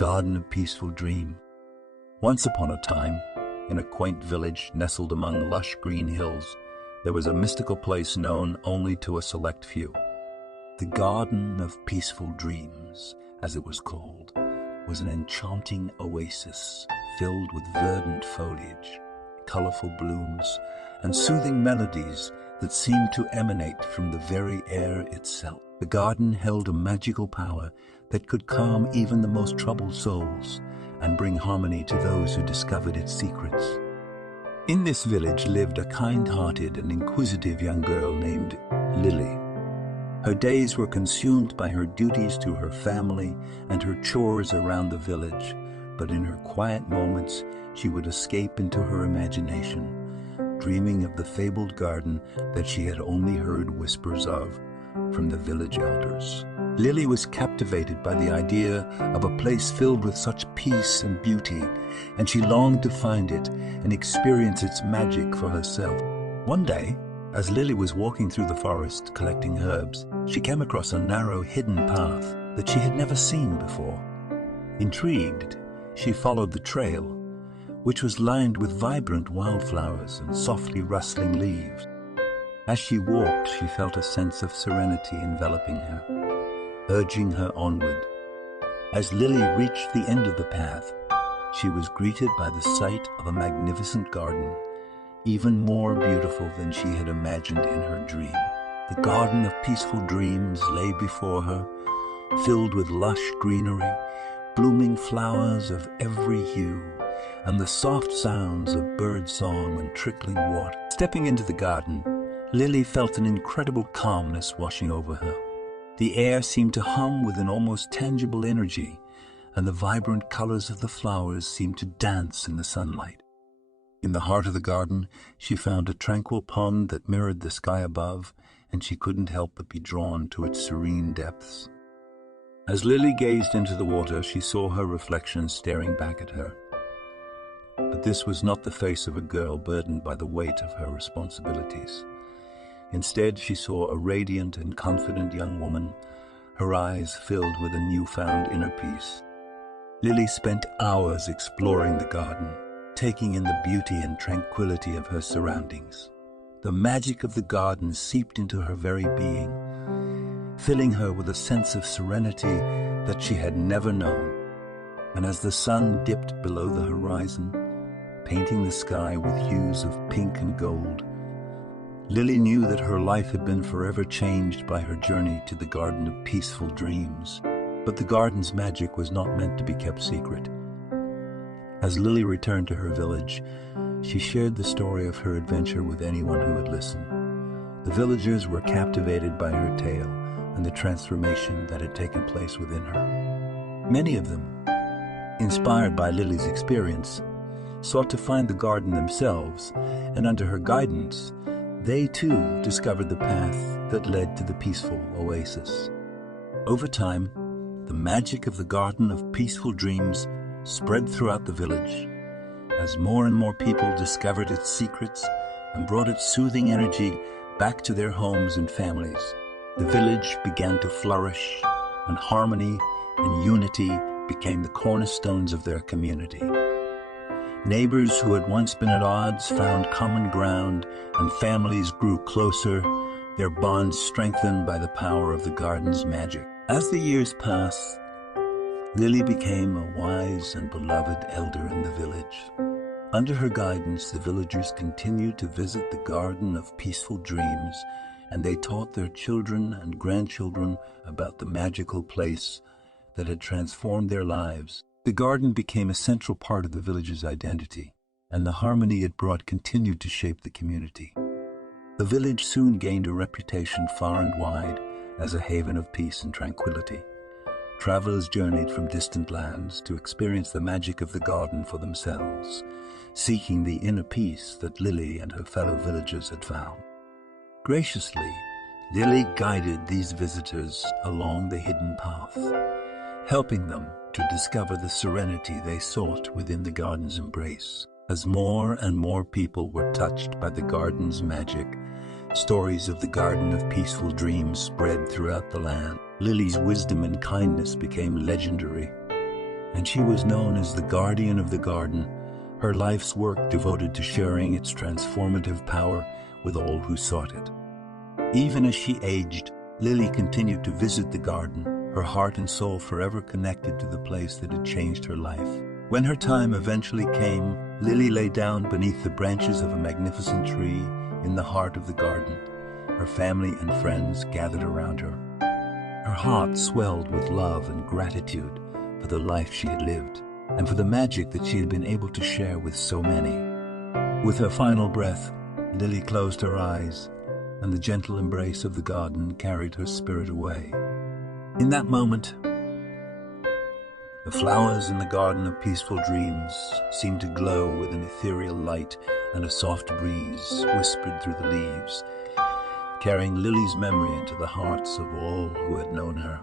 Garden of Peaceful Dream. Once upon a time, in a quaint village nestled among lush green hills, there was a mystical place known only to a select few. The Garden of Peaceful Dreams, as it was called, was an enchanting oasis filled with verdant foliage, colorful blooms, and soothing melodies that seemed to emanate from the very air itself. The garden held a magical power that could calm even the most troubled souls and bring harmony to those who discovered its secrets. In this village lived a kind-hearted and inquisitive young girl named Lily. Her days were consumed by her duties to her family and her chores around the village, but in her quiet moments she would escape into her imagination, dreaming of the fabled garden that she had only heard whispers of from the village elders. Lily was captivated by the idea of a place filled with such peace and beauty, and she longed to find it and experience its magic for herself. One day, as Lily was walking through the forest collecting herbs, she came across a narrow, hidden path that she had never seen before. Intrigued, she followed the trail, which was lined with vibrant wildflowers and softly rustling leaves. As she walked, she felt a sense of serenity enveloping her, urging her onward. As Lily reached the end of the path, she was greeted by the sight of a magnificent garden, even more beautiful than she had imagined in her dream. The Garden of Peaceful Dreams lay before her, filled with lush greenery, blooming flowers of every hue, and the soft sounds of bird song and trickling water. Stepping into the garden, Lily felt an incredible calmness washing over her. The air seemed to hum with an almost tangible energy, and the vibrant colors of the flowers seemed to dance in the sunlight. In the heart of the garden, she found a tranquil pond that mirrored the sky above, and she couldn't help but be drawn to its serene depths. As Lily gazed into the water, she saw her reflection staring back at her. But this was not the face of a girl burdened by the weight of her responsibilities. Instead, she saw a radiant and confident young woman, her eyes filled with a newfound inner peace. Lily spent hours exploring the garden, taking in the beauty and tranquility of her surroundings. The magic of the garden seeped into her very being, filling her with a sense of serenity that she had never known. And as the sun dipped below the horizon, painting the sky with hues of pink and gold, Lily knew that her life had been forever changed by her journey to the Garden of Peaceful Dreams. But the garden's magic was not meant to be kept secret. As Lily returned to her village, she shared the story of her adventure with anyone who would listen. The villagers were captivated by her tale and the transformation that had taken place within her. Many of them, inspired by Lily's experience, sought to find the garden themselves, and under her guidance, they too discovered the path that led to the peaceful oasis. Over time, the magic of the Garden of Peaceful Dreams spread throughout the village. As more and more people discovered its secrets and brought its soothing energy back to their homes and families, the village began to flourish, and harmony and unity became the cornerstones of their community. Neighbors who had once been at odds found common ground, and families grew closer, their bonds strengthened by the power of the garden's magic. As the years passed, Lily became a wise and beloved elder in the village. Under her guidance, the villagers continued to visit the Garden of Peaceful Dreams, and they taught their children and grandchildren about the magical place that had transformed their lives. The garden became a central part of the village's identity, and the harmony it brought continued to shape the community. The village soon gained a reputation far and wide as a haven of peace and tranquility. Travelers journeyed from distant lands to experience the magic of the garden for themselves, seeking the inner peace that Lily and her fellow villagers had found. Graciously, Lily guided these visitors along the hidden path, helping them to discover the serenity they sought within the garden's embrace. As more and more people were touched by the garden's magic, stories of the Garden of Peaceful Dreams spread throughout the land. Lily's wisdom and kindness became legendary, and she was known as the guardian of the garden, her life's work devoted to sharing its transformative power with all who sought it. Even as she aged, Lily continued to visit the garden, her heart and soul forever connected to the place that had changed her life. When her time eventually came, Lily lay down beneath the branches of a magnificent tree in the heart of the garden. Her family and friends gathered around her. Her heart swelled with love and gratitude for the life she had lived, and for the magic that she had been able to share with so many. With her final breath, Lily closed her eyes, and the gentle embrace of the garden carried her spirit away. In that moment, the flowers in the garden of peaceful dreams seemed to glow with an ethereal light, and a soft breeze whispered through the leaves, carrying Lily's memory into the hearts of all who had known her.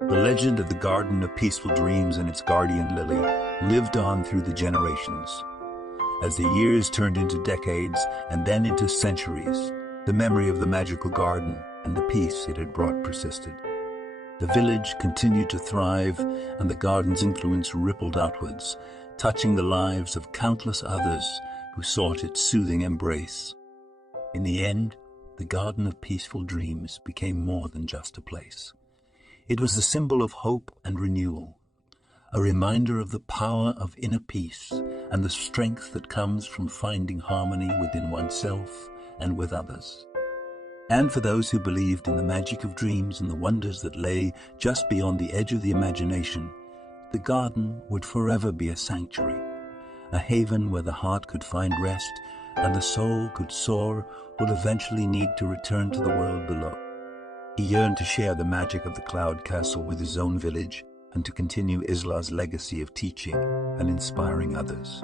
The legend of the Garden of Peaceful Dreams and its guardian Lily lived on through the generations. As the years turned into decades and then into centuries, the memory of the magical garden and the peace it had brought persisted. The village continued to thrive, and the garden's influence rippled outwards, touching the lives of countless others who sought its soothing embrace. In the end, the Garden of Peaceful Dreams became more than just a place. It was a symbol of hope and renewal, a reminder of the power of inner peace and the strength that comes from finding harmony within oneself and with others. And for those who believed in the magic of dreams and the wonders that lay just beyond the edge of the imagination, the garden would forever be a sanctuary, a haven where the heart could find rest and the soul could soar, will eventually need to return to the world below. He yearned to share the magic of the Cloud Castle with his own village and to continue Isla's legacy of teaching and inspiring others.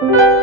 you.